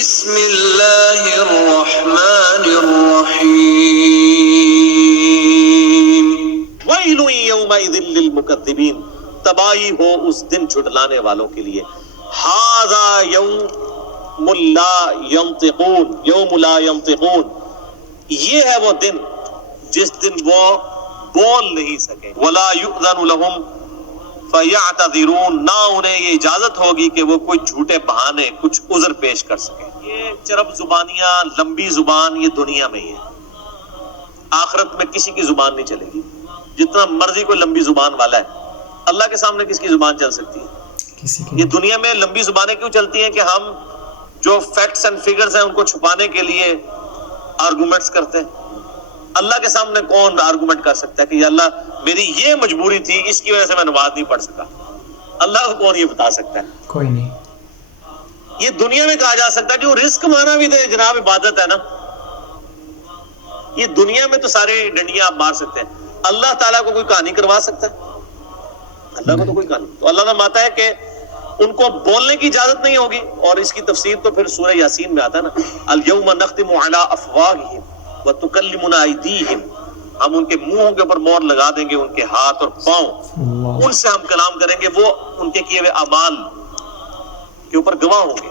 بسم اللہ الرحمن الرحیم ویل یومئذ للمکذبین، تباہی ہو اس دن جھٹلانے والوں کے لیے۔ ھذا یوم لا ینطقون، یوم لا ینطقون، یہ ہے وہ دن جس دن وہ بول نہیں سکے۔ ولا یؤذن لهم فیعتذرون، نہ انہیں یہ اجازت ہوگی کہ وہ کوئی جھوٹے بہانے، کچھ عذر پیش کر سکیں۔ یہ چرب زبانیاں، لمبی زبان، یہ دنیا میں ہی ہے، آخرت میں کسی کی زبان نہیں چلے گی۔ جتنا مرضی کوئی لمبی زبان والا ہے، اللہ کے سامنے کس کی زبان چل سکتی ہے؟ یہ دنیا میں لمبی زبانیں کیوں چلتی ہیں کہ ہم جو فیکٹس اینڈ فگرز ہیں ان کو چھپانے کے لیے آرگومنٹس کرتے ہیں۔ اللہ کے سامنے کون آرگومنٹ کر سکتا ہے کہ یا اللہ میری یہ مجبوری تھی، اس کی وجہ سے میں نماز نہیں پڑھ سکا؟ اللہ کو کون یہ بتا سکتا ہے؟ کوئی نہیں۔ یہ دنیا میں کہا جا سکتا ہے جو رزق مانا بھی دے جناب عبادت ہے نا، یہ دنیا میں تو سارے ڈنڈیاں آپ مار سکتے ہیں، اللہ تعالیٰ کو کوئی کہانی کروا سکتا ہے؟ اللہ کو تو کوئی کہانی۔ تو اللہ فرماتا ہے کہ ان کو بولنے کی اجازت نہیں ہوگی، اور اس کی تفسیر تو پھر سورہ یاسین میں آتا ہے نا، الیوم نختم علی افواہہم وتکلمنا ایدیہم، ہم ان کے منہوں کے اوپر مہر لگا دیں گے، ان کے ہاتھ اور پاؤں، ان سے ہم کلام کریں گے، وہ ان کے کیے ہوئے اعمال کے اوپر گواہ ہوں گے۔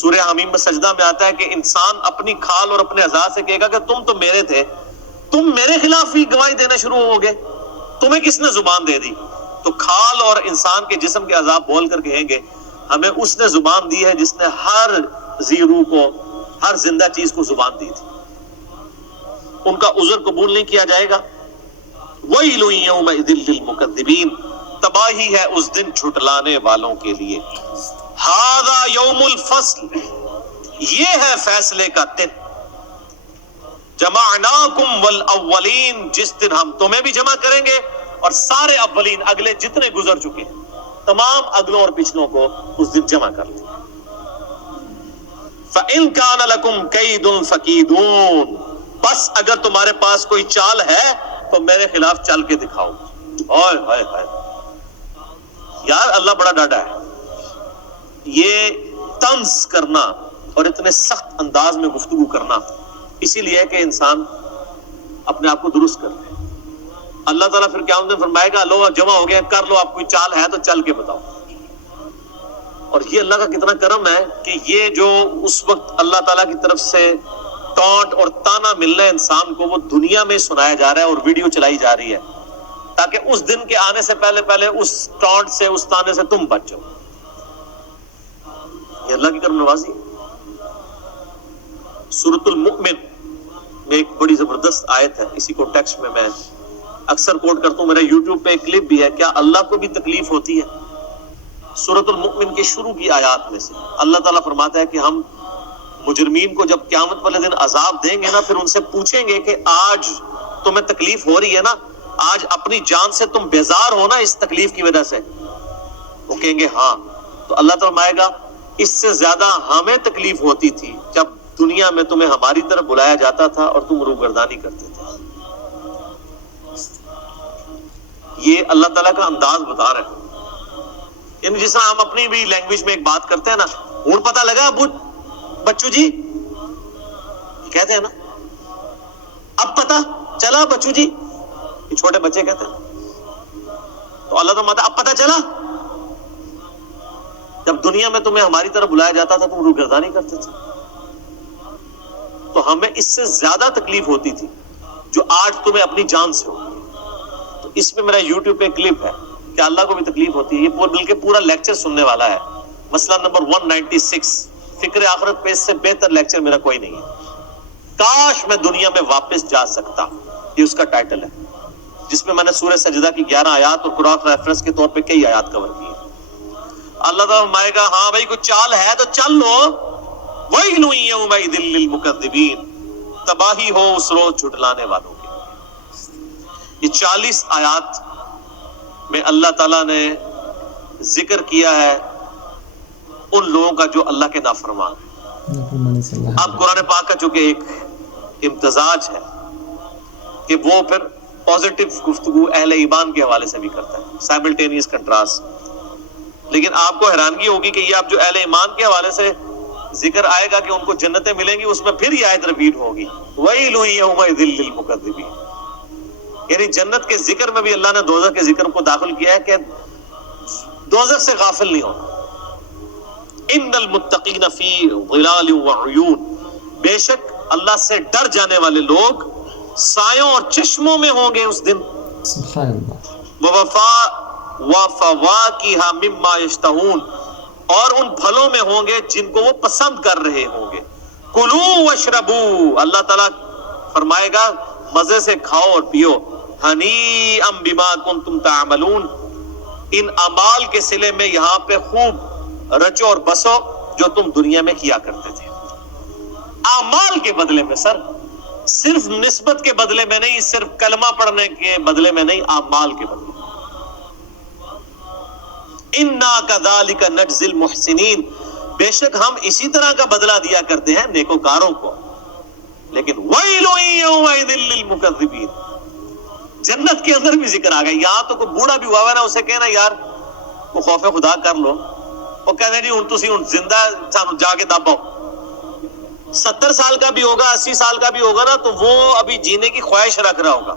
سورہ حمیم میں سجدہ میں آتا ہے کہ انسان اپنی کھال اور اپنے اعضاء سے کہے گا کہ تم تو میرے تھے، تم میرے خلاف ہی گواہی دینا شروع ہو گئے، تمہیں کس نے زبان دے دی؟ تو کھال اور انسان کے جسم کے اعضاء بول کر کہیں گے ہمیں اس نے زبان دی ہے جس نے ہر ذی روح کو، ہر زندہ چیز کو زبان دی تھی۔ ان کا عذر قبول نہیں کیا جائے گا۔ ویل یومئذ للمکذبین، تباہی ہے اس دن جھٹلانے والوں کے لیے۔ ھذا یوم الفصل، یہ ہے فیصلے کا دن۔ جمعناکم والاولین، جس دن ہم تمہیں بھی جمع کریں گے اور سارے اولین، اگلے جتنے گزر چکے ہیں تمام اگلوں اور پچھلوں کو اس دن جمع کر لیں۔ فَإِن كَانَ لَكُمْ كَيْدٌ فَكِيدُونِ، بس اگر تمہارے پاس کوئی چال ہے تو میرے خلاف چل کے دکھاؤ۔ ہائے ہائے ہائے، یار اللہ بڑا ڈاڈا ہے۔ یہ طنز کرنا اور اتنے سخت انداز میں گفتگو کرنا اسی لیے کہ انسان اپنے آپ کو درست کر لے۔ اللہ تعالیٰ پھر قیامت میں فرمائے گا لو جمع ہو گیا، کر لو، آپ کوئی چال ہے تو چل کے بتاؤ۔ اور یہ اللہ کا کتنا کرم ہے کہ یہ جو اس وقت اللہ تعالیٰ کی طرف سے ٹانٹ اور تانا ملنا ہے انسان کو، وہ دنیا میں سنایا جا رہا ہے اور ویڈیو چلائی جا رہی ہے تاکہ اس دن کے آنے سے پہلے اس ٹانٹ سے، اس تانے سے تم بچ جاؤ۔ یہ اللہ کی کرم نوازی ہے۔ سورۃ المؤمن میں ایک بڑی زبردست آیت ہے، اسی کو ٹیکسٹ میں اکثر کوٹ کرتا ہوں، میرا یوٹیوب پہ ایک کلپ بھی ہے، کیا اللہ کو بھی تکلیف ہوتی ہے؟ سورۃ المؤمن کے شروع کی آیات میں سے اللہ تعالیٰ فرماتا ہے کہ ہم مجرمین کو جب قیامت والے دن عذاب دیں گے نا، پھر ان سے پوچھیں گے کہ آج تمہیں تکلیف ہو رہی ہے نا، آج اپنی جان سے تم بیزار ہو نا اس تکلیف کی وجہ سے؟ وہ کہیں گے ہاں۔ تو اللہ تعالیٰ فرمائے گا اس سے زیادہ ہمیں تکلیف ہوتی تھی جب دنیا میں تمہیں ہماری طرف بلایا جاتا تھا اور تم روگردانی کرتے تھے۔ یہ اللہ تعالیٰ کا انداز بتا رہے ہیں، یعنی جس طرح ہم اپنی بھی لینگویج میں ایک بات کرتے ہیں نا، اور پتہ لگا بچو جی کہتے ہیں نا، اب پتہ چلا بچو جی، یہ چھوٹے بچے کہتے ہیں۔ تو اللہ تعالیٰ اب پتہ چلا، جب دنیا میں تمہیں ہماری طرف بلایا جاتا تھا تم روگردانی کرتے تھے۔ تو ہمیں اس سے زیادہ تکلیف ہوتی تھی جو آج تمہیں اپنی جان سے ہو۔ تو اس میں میرا یوٹیوب پہ کلپ ہے کہ اللہ کو بھی تکلیف ہوتی ہے، یہ بلکہ پورا لیکچر سننے والا ہے، مسئلہ نمبر 196، فکر آخرت پہ اس سے بہتر لیکچر میرا کوئی نہیں ہے۔ کاش میں دنیا میں واپس جا سکتا، یہ اس کا ٹائٹل ہے، جس میں میں نے سورہ سجدہ کی 11 آیات اور قرآن ریفرنس کے طور پہ کئی آیات کور کی ہیں۔ اللہ تعالیٰ فرمائے گا ہاں بھائی کوئی چال ہے تو چل لو۔ ویل یومئذ للمکذبین، تباہی ہو اس روز جھٹلانے والوں کی۔ یہ 40 آیات میں اللہ تعالیٰ نے ذکر کیا ہے ان لوگوں کا جو اللہ کے نافرمان ہیں۔ اب قرآن پاک کا چونکہ ایک امتزاج ہے کہ وہ پھر پازیٹیو گفتگو اہل ایمان کے حوالے سے بھی کرتا ہے، سائملٹینیس کنٹراسٹ، لیکن آپ کو حیرانگی ہوگی کہ یہ آپ جو اہل ایمان کے حوالے سے ذکر آئے گا کہ ان کو جنتیں ملیں گی، اس میں پھر یہ آیت ریپیٹ ہوگی وَيْلٌ يَوْمَئِذٍ لِّلْمُكَذِّبِينَ. یعنی جنت کے ذکر میں بھی اللہ نے دوزخ کے ذکر کو داخل کیا ہے کہ دوزخ سے غافل نہیں ہونا. ان المتقین فی ظلال وعیون، بے شک اللہ سے ڈر جانے والے لوگ سایوں اور چشموں میں ہوں گے اس دن. سبحان اللہ. وفواکہ مما یشتہون، اور ان پھلوں میں ہوں گے جن کو وہ پسند کر رہے ہوں گے. کلوا واشربوا، اللہ تعالیٰ فرمائے گا مزے سے کھاؤ اور پیو. ہنیئا بما کنتم تعملون، ان اعمال کے صلے میں یہاں پہ خوب رچو اور بسو جو تم دنیا میں کیا کرتے تھے. اعمال کے بدلے میں سر، صرف نسبت کے بدلے میں نہیں، صرف کلمہ پڑھنے کے بدلے میں نہیں، اعمال کے بدلے میں. انا کذالک نجزی المحسنین، بے شک ہم اسی طرح کا بدلہ دیا کرتے ہیں نیکوکاروں کو. لیکن ویل یومئذ للمکذبین، جنت کے اندر بھی ذکر آ گیا. یہاں تو کوئی بوڑھا بھی ہوا ہے نا، اسے کہنا یار کو خوف خدا کر لو، وہ کہتے ہیں جی ہن تسی ہن زندہ سانو جا کے دباؤ. 70 سال کا بھی ہوگا، 80 سال کا بھی ہوگا نا، تو وہ ابھی جینے کی خواہش رکھ رہا ہوگا،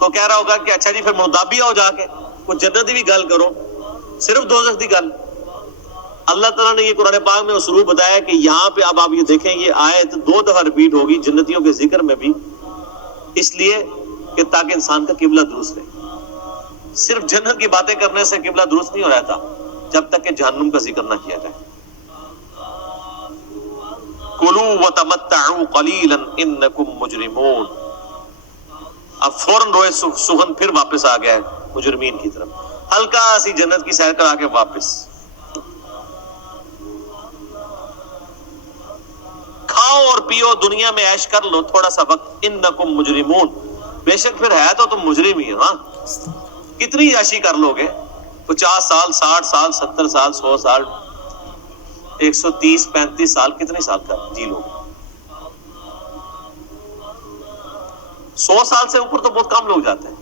تو کہہ رہا ہوگا کہ اچھا جی پھر مردابی آؤ جا کے کوئی جنت بھی گل کرو، صرف دوزخ دی گل. اللہ تعالیٰ نے یہ قرآن پاک میں اسلوب بتایا کہ یہاں پہ اب آپ یہ دیکھیں یہ آیت 2 دفعہ ریپیٹ ہوگی جنتیوں کے ذکر میں بھی، اس لیے کہ تاکہ انسان کا قبلہ درست رہے. صرف جنت کی باتیں کرنے سے قبلہ درست نہیں ہو رہتا جب تک کہ جہنم کا ذکر نہ کیا جائے. کلوا وتمتعوا قلیلا انکم مجرمون. اب فوراً روئے سخن پھر واپس آ گیا ہے مجرمین کی طرف. ہلکا سی جنت کی سیر کرا کے واپس کھاؤ اور پیو، دنیا میں عیش کر لو تھوڑا سا وقت. انکم مجرمون، بے شک پھر ہے تو تم مجرم ہی. ہاں کتنی عیاشی کر لو گے؟ 50 سال 60 سال 70 سال 100 سال 130 35 سال کتنے سال کا جی لو گے؟ 100 سال سے اوپر تو بہت کم لوگ جاتے ہیں.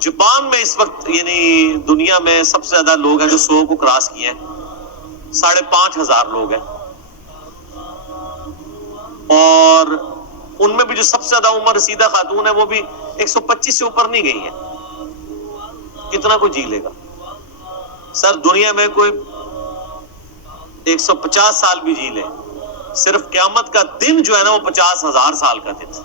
جاپان میں اس وقت یعنی دنیا میں سب سے زیادہ لوگ ہیں جو 100 کو کراس کیے ہیں، 5,500 لوگ ہیں. اور ان میں بھی جو سب سے زیادہ عمر رسیدہ خاتون ہے وہ بھی 125 سے اوپر نہیں گئی ہیں. کتنا کوئی جی لے گا سر؟ دنیا میں کوئی 150 سال بھی جی لے، صرف قیامت کا دن جو ہے نا وہ 50,000 سال کا دن.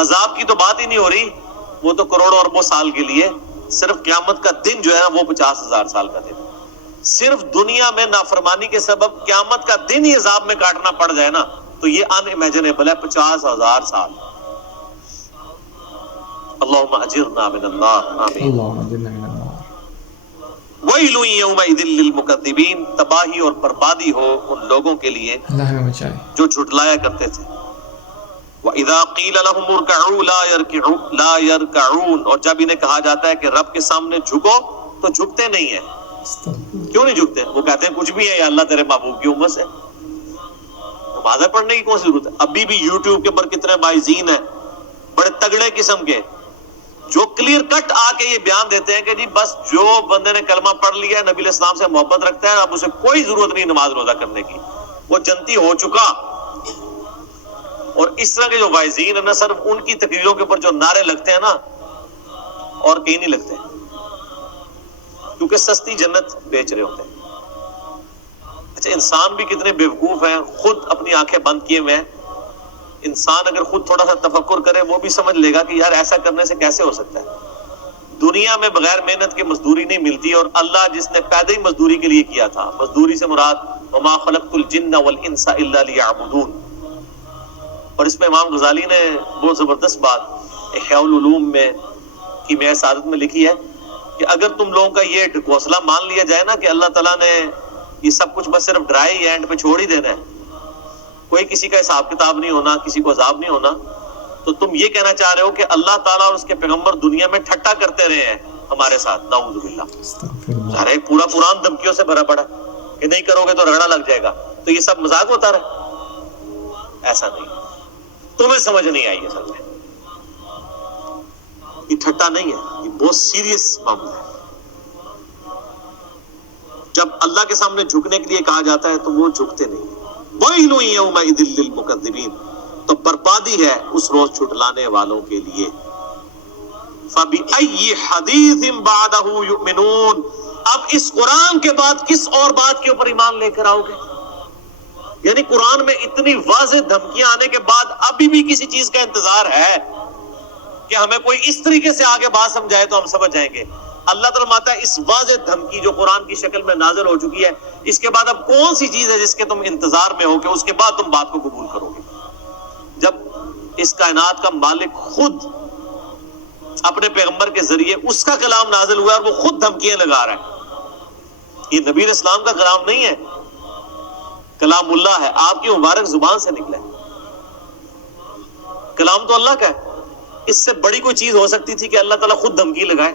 عذاب کی تو بات ہی نہیں ہو رہی، وہ تو کروڑوں اربوں سال کے لیے. صرف قیامت کا دن جو ہے نا وہ 50,000 سال کا دن. صرف دنیا میں نافرمانی کے سبب قیامت کا دن ہی عذاب میں کاٹنا پڑ جائے نا تو یہ ان امیجنیبل ہے. 50,000 سال. اللہم اجرنا من النار، آمین. اللہم اجرنا من النار. ویل یومئذ للمکذبین، تباہی اور بربادی ہو ان لوگوں کے لیے اللہ ہمیں بچائے جو جھٹلایا کرتے تھے. وَإِذَا قِيلَ لَهُمُ ارْكَعُوا لَا يَرْكَعُونَ، اور جب انہیں کہا جاتا ہے کہ رب کے سامنے جھکو تو جھکتے نہیں ہیں. کیوں نہیں جھکتے؟ وہ کہتے ہیں کچھ بھی ہے یا اللہ تیرے محبوب کی امت سے. نمازیں پڑھنے کی کون سی ضرورت ہے؟ ابھی بھی یوٹیوب کے اوپر کتنے بائزین ہیں بڑے تگڑے قسم کے جو کلیئر کٹ آ کے یہ بیان دیتے ہیں کہ جی بس جو بندے نے کلمہ پڑھ لیا ہے، نبی علیہ السلام سے محبت رکھتا ہے، اب اسے کوئی ضرورت نہیں نماز روزہ کرنے کی، وہ جنتی ہو چکا. اور اس طرح کے جو وائزین ہیں نا، صرف ان کی تقریروں کے اوپر جو نعرے لگتے ہیں نا اور کہیں نہیں لگتے، کیونکہ سستی جنت بیچ رہے ہوتے ہیں. اچھا انسان بھی کتنے بیوقوف ہیں، خود اپنی آنکھیں بند کیے ہوئے ہیں. انسان اگر خود تھوڑا سا تفکر کرے وہ بھی سمجھ لے گا کہ یار ایسا کرنے سے کیسے ہو سکتا ہے. دنیا میں بغیر محنت کے مزدوری نہیں ملتی، اور اللہ جس نے پیدا ہی مزدوری کے لیے کیا تھا، مزدوری سے مراد وما خلقت الجن والانس الا لیعبدون. اور اس میں امام غزالی نے بہت زبردست بات احیاء العلوم میں کیمیائے سعادت میں لکھی ہے کہ اگر تم لوگوں کا یہ ڈھکوسلا مان لیا جائے نا کہ اللہ تعالیٰ نے یہ سب کچھ بس صرف ڈرائی اینڈ پہ چھوڑ ہی دینا ہے، کوئی کسی کا حساب کتاب نہیں ہونا، کسی کو عذاب نہیں ہونا، تو تم یہ کہنا چاہ رہے ہو کہ اللہ تعالیٰ اور اس کے پیغمبر دنیا میں ٹھٹا کرتے رہے ہیں ہمارے ساتھ. نعوذ باللہ. سارے پورا قرآن دھمکیوں سے بھرا پڑا کہ نہیں کرو گے تو رگڑا لگ جائے گا. تو یہ سب مذاق ہوتا رہے؟ ایسا نہیں. تمہیں سمجھ نہیں آئی اصل میں، یہ ٹھٹا نہیں ہے، یہ بہت سیریس معاملہ ہے. جب اللہ کے سامنے جھکنے کے لیے کہا جاتا ہے تو وہ جھکتے نہیں. وَيْلٌ يَوْمَئِذٍ لِّلْمُكَذِّبِينَ، تو بربادی ہے اس روز جھٹلانے والوں کے لیے. فَبِأَيِّ حَدِيثٍ بَعْدَهُ يُؤْمِنُونَ، اب اس قرآن کے بعد کس اور بات کے اوپر ایمان لے کر آؤ گے؟ یعنی قرآن میں اتنی واضح دھمکیاں آنے کے بعد ابھی بھی کسی چیز کا انتظار ہے کہ ہمیں کوئی اس طریقے سے آگے بات سمجھائے تو ہم سمجھ جائیں گے. اللہ تعالیٰ فرماتا ہے اس واضح دھمکی جو قرآن کی شکل میں نازل ہو چکی ہے، اس کے بعد اب کون سی چیز ہے جس کے تم انتظار میں ہو کہ اس کے بعد تم بات کو قبول کرو گے؟ جب اس کائنات کا مالک خود اپنے پیغمبر کے ذریعے اس کا کلام نازل ہوا ہے اور وہ خود دھمکیاں لگا رہا ہے. یہ نبی علیہ السلام کا کلام نہیں ہے، کلام اللہ ہے، آپ کی مبارک زبان سے نکلا ہے. کلام تو اللہ کا ہے. اس سے بڑی کوئی چیز ہو سکتی تھی کہ اللہ تعالیٰ خود دھمکی لگائے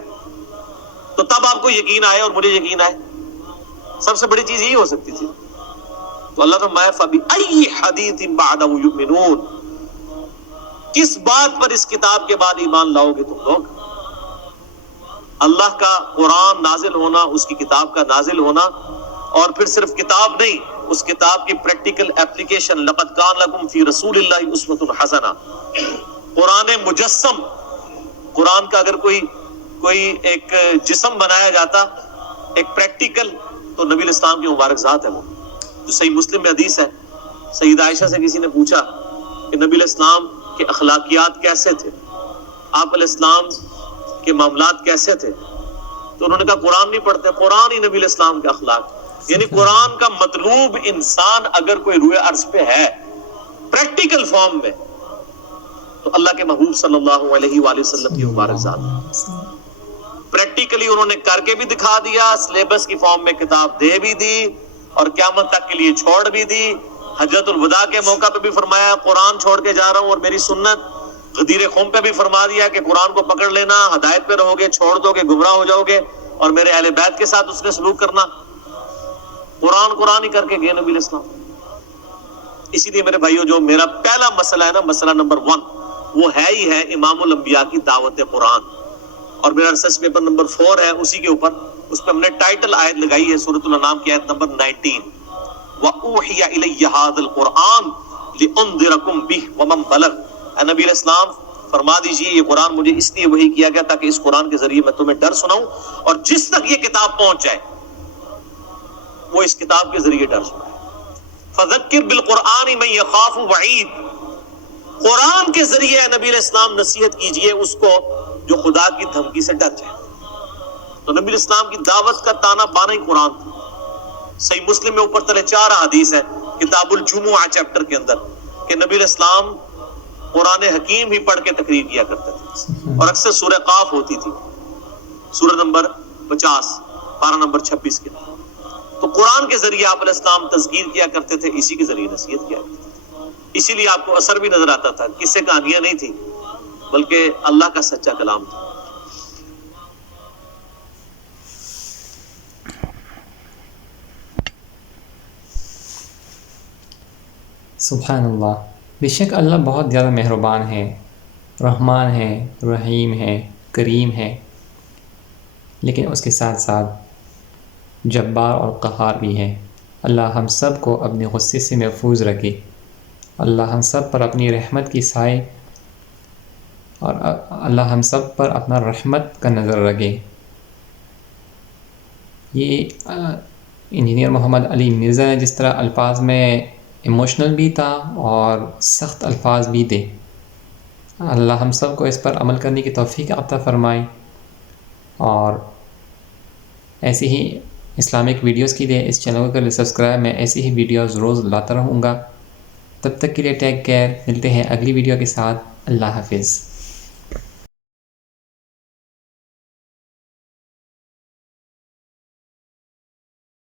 تو تب آپ کو یقین آئے اور مجھے یقین آئے؟ سب سے بڑی چیز یہی ہو سکتی تھی. تو اللہ فرمایا فَبِأَيِّ حَدِيثٍ بَعْدَهُ يُؤْمِنُونَ، کس بات پر اس کتاب کے بعد ایمان لاؤ گے تم لوگ؟ اللہ کا قرآن نازل ہونا، اس کی کتاب کا نازل ہونا، اور پھر صرف کتاب نہیں، اس کتاب کی پریکٹیکل اپلیکیشن. لَقَدْ كَانَ لَكُمْ فِي رَسُولِ اللَّهِ أُسْوَةٌ حَسَنَةٌ. قرآن مجسم، قرآن کا اگر کوئی ایک جسم بنایا جاتا، ایک پریکٹیکل، تو نبی علیہ السلام کی مبارک ذات ہے. وہ جو صحیح مسلم میں حدیث ہے، سیدہ عائشہ سے کسی نے پوچھا کہ نبی علیہ السلام کے اخلاقیات کیسے تھے، آپ علیہ السلام کے معاملات کیسے تھے؟ تو انہوں نے کہا قرآن نہیں پڑھتے، قرآن ہی نبی علیہ السلام کے اخلاق. یعنی قرآن کا مطلوب انسان اگر کوئی روئے عرض پہ ہے پریکٹیکل فارم میں، تو اللہ کے محبوب صلی اللہ علیہ وآلہ وسلم کی مبارک ذات. پریکٹیکلی انہوں نے کر کے بھی دکھا دیا، سلیبس کی فارم میں کتاب دے بھی دی، اور قیامت تک کے لیے چھوڑ بھی دی. حجۃ الوداع کے موقع پہ بھی فرمایا قرآن چھوڑ کے جا رہا ہوں اور میری سنت. غدیر خم پہ بھی فرما دیا کہ قرآن کو پکڑ لینا، ہدایت پہ رہو گے، چھوڑ دو گے گمراہ ہو جاؤ گے، اور میرے اہل بیت کے ساتھ اس نے سلوک کرنا. قرآن ہی کر کے گئے نبی علیہ السلام. اسی لیے میرے بھائیو، جو میرا پہلا مسئلہ ہے نا، مسئلہ نمبر 1، وہ ہے ہی ہے امام الانبیاء کی دعوت قرآن. اور میرا ریسرچ پیپر نمبر 4 ہے اسی کے اوپر. اس پہ ہم نے ٹائٹل آیت لگائی ہے سورۃ الانعام کی آیت نمبر 19، وَأُوحِيَ إِلَيَّ هَذَا الْقُرْآنُ لِأُنذِرَكُم بِهِ وَمَن بَلَغَ. اے نبی علیہ السلام فرما دیجئے یہ قرآن مجھے اس لیے وحی کیا گیا تاکہ اس قرآن کے ذریعے میں تمہیں ڈر سناؤں، اور جس تک یہ کتاب پہنچ جائے وہ اس کتاب کے ذریعے ڈر سنائے. فَذَكِّرْ بِالْقُرْآنِ مَن يَخَافُ وَعِيدٍ. قرآن کے ذریعے نبی علیہ السلام نصیحت کیجئے اس کو جو خدا کی دھمکی سے ڈر جائے. تو نبی علیہ السلام کی دعوت کا تانا بانا ہی قرآن تھا. صحیح مسلم میں اوپر تلے 4 حدیث ہے کتاب الجمعہ چیپٹر کے اندر کہ نبی علیہ السلام قرآن حکیم ہی پڑھ کے تقریر کیا کرتے تھے، اور اکثر سورہ قاف ہوتی تھی، سورہ نمبر 50 پارہ نمبر 26 کے. تو قرآن کے ذریعے آپ علیہ السلام تذکیر کیا کرتے تھے، اسی کے ذریعے نصیحت کیا کرتے تھے. اسی لیے آپ کو اثر بھی نظر آتا تھا. قصے کہانیاں نہیں تھی بلکہ اللہ کا سچا کلام تھا. سبحان اللہ. بے شک اللہ بہت زیادہ مہربان ہے، رحمان ہے، رحیم ہے، کریم ہے، لیکن اس کے ساتھ ساتھ جبار اور قہار بھی ہے. اللہ ہم سب کو اپنے غصے سے محفوظ رکھے. اللہ ہم سب پر اپنی رحمت کی سائے، اور اللہ ہم سب پر اپنا رحمت کا نظر رکھے. یہ انجینئر محمد علی مرزا نے جس طرح الفاظ میں ایموشنل بھی تھا اور سخت الفاظ بھی تھے، اللہ ہم سب کو اس پر عمل کرنے کی توفیق عطا فرمائے. اور ایسی ہی اسلامک ویڈیوز کے لیے اس چینل کو کر سبسکرائب. میں ایسی ہی ویڈیوز روز لاتا رہوں گا. تب تک کے لیے ٹیک کیئر. ملتے ہیں اگلی ویڈیو کے ساتھ. اللہ حافظ.